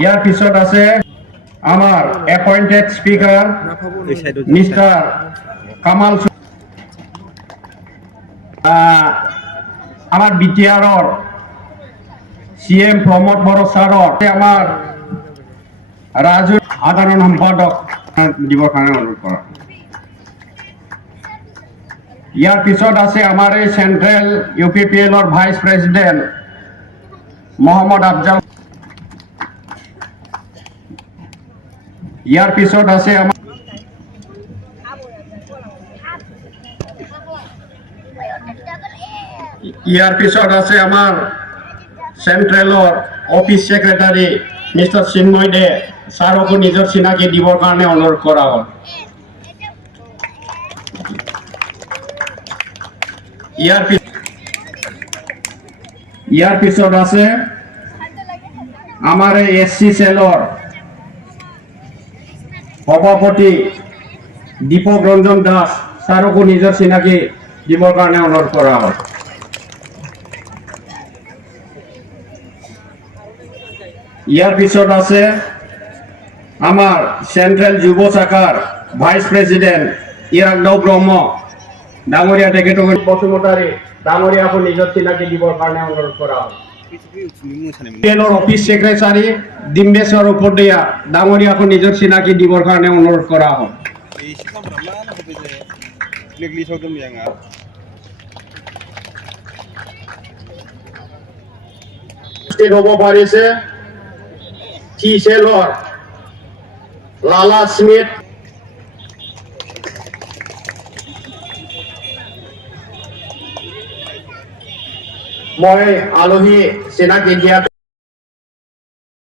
ইয়াৰ পিছত আছে আমাৰ এপইণ্টেড স্পিকাৰ মিষ্টাৰ কামাল আমাৰ বিটিআৰৰ সিএম প্ৰমোদ বড় স্যাৰৰ আমাৰ ৰাজু সাধাৰণ সম্পাদক দিবৰ কাৰণে অনুৰোধ কৰা। ইয়াৰ পিছত আছে আমাৰ এই চেন্ট্ৰেল ইউপিপিএলৰ ভাইস প্ৰেসিডেন্ট মোহাম্মদ আফজাল। ইয়াৰ পিছত আছে আমাৰ চেন্ট্ৰেলৰ অফিস সেক্ৰেটাৰি মিস্টাৰ চিন্ময় দে স্যাৰকো নিজেৰ চিনাকি দিবৰ কাৰণে অনুৰোধ কৰা হ'ল। ইয়াৰ পিছত আছে আমাৰ এসসি সেলৰ সভাপতি দীপক ৰঞ্জন দাস স্যাৰকো নিজেৰ চিনাকি দিবৰ কাৰণে অনুৰোধ কৰা হ'ল। ইয়াৰ পিছত আছে আমাৰ সেন্ট্ৰেল যুব শাখাৰ ভাইস প্ৰেসিডেন্ট ইৰাগদাও ব্ৰহ্ম ডাঙৰীয়া তেখেতক বসুমতাৰী ডাঙৰীয়াকো নিজৰ চিনাকি দিবৰ কাৰণে অনুৰোধ কৰা হ'ল। পিএলৰ অফিস সেক্ৰেটাৰি ডিম্বেশ্বৰ উপদেয়া ডাঙৰীয়াকো নিজৰ চিনাকি দিবৰ কাৰণে অনুৰোধ কৰা হ'ল। হ'ব পাৰিছে টিসেলৰ লালা স্মিথ, মই আলহী চিনাকি দিয়াত